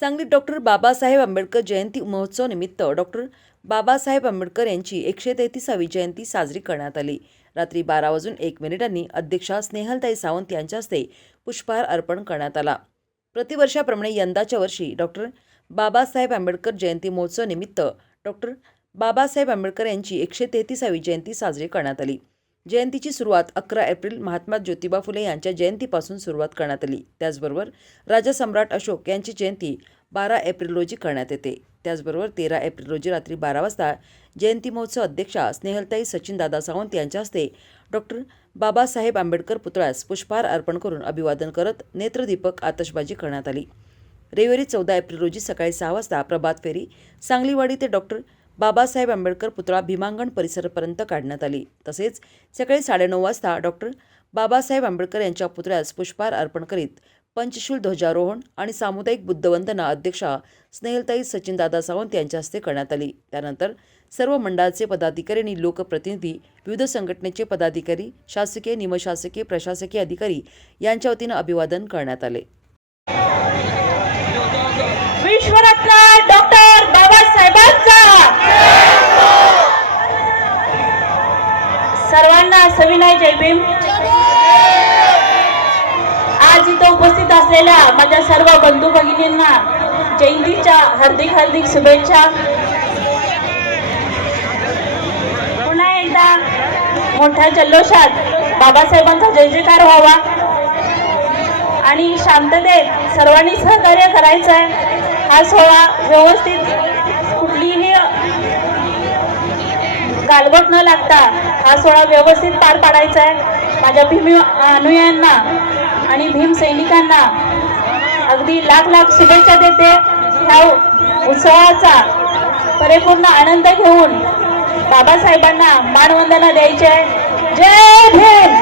सांगलीत डॉक्टर बाबासाहेब आंबेडकर जयंती महोत्सव निमित्त डॉक्टर बाबासाहेब आंबेडकर यांची एकशे तेहतीसावी जयंती साजरी करण्यात आली. रात्री बारा वाजून एक मिनिटांनी अध्यक्षा स्नेहलताई सावंत यांच्या हस्ते पुष्पहार अर्पण करण्यात आला. प्रतिवर्षाप्रमाणे यंदाच्या वर्षी डॉक्टर बाबासाहेब आंबेडकर जयंती महोत्सव निमित्त डॉक्टर बाबासाहेब आंबेडकर यांची एकशे तेहतीसावी जयंती साजरी करण्यात आली. जयंतीची सुरुवात अकरा एप्रिल महात्मा ज्योतिबा फुले यांच्या जयंतीपासून सुरुवात करण्यात आली. त्याचबरोबर राजा सम्राट अशोक यांची जयंती बारा एप्रिल रोजी करण्यात येते. त्याचबरोबर तेरा एप्रिल रोजी रात्री बारा वाजता जयंती महोत्सव अध्यक्षा स्नेहलताई सचिनदादा सावंत यांच्या हस्ते डॉक्टर बाबासाहेब आंबेडकर पुतळ्यास पुष्पहार अर्पण करून अभिवादन करत नेत्रदीपक आतषबाजी करण्यात आली. रविवारी चौदा एप्रिल रोजी सकाळी सहा वाजता प्रभात फेरी सांगलीवाडी ते डॉक्टर बाबासाहेब आंबेडकर पुतळा भीमांगण परिसरापर्यंत काढण्यात आली. तसेच सकाळी साडेनऊ वाजता डॉक्टर बाबासाहेब आंबेडकर यांच्या पुतळ्यास पुष्पहार अर्पण करीत पंचशूल ध्वजारोहण आणि सामुदायिक बुद्धवंदना अध्यक्षा स्नेहलताई सचिनदादा सावंत यांच्या हस्ते करण्यात आली. त्यानंतर सर्व मंडळाचे पदाधिकारी आणि लोकप्रतिनिधी विविध संघटनेचे पदाधिकारी शासकीय निमशासकीय प्रशासकीय अधिकारी यांच्या वतीनं अभिवादन करण्यात आले. विश्वरत्न डॉक्टर बाबासाहेबांचा सर्वांना सविनय जयभीम आज इथं उपस्थित असलेल्या माझ्या सर्व बंधू भगिनींना जयंतीच्या हार्दिक हार्दिक शुभेच्छा. पुन्हा एकदा मोठ्या जल्लोषात बाबासाहेबांचा जय जयकार व्हावा. आणि शांततेत सर्वांनी सहकार्य करायचं आहे हा सोहळा व्यवस्थित कुठलीही गालबट न लागता हा सोहळा व्यवस्थित पार पाडायचा आहे. माझ्या भीम अनुयांना आणि भीम सैनिकांना अगदी लाख लाख शुभेच्छा देते. ह्या उत्सवाचा परिपूर्ण आनंद घेऊन बाबासाहेबांना मानवंदना द्यायची आहे. जय भीम!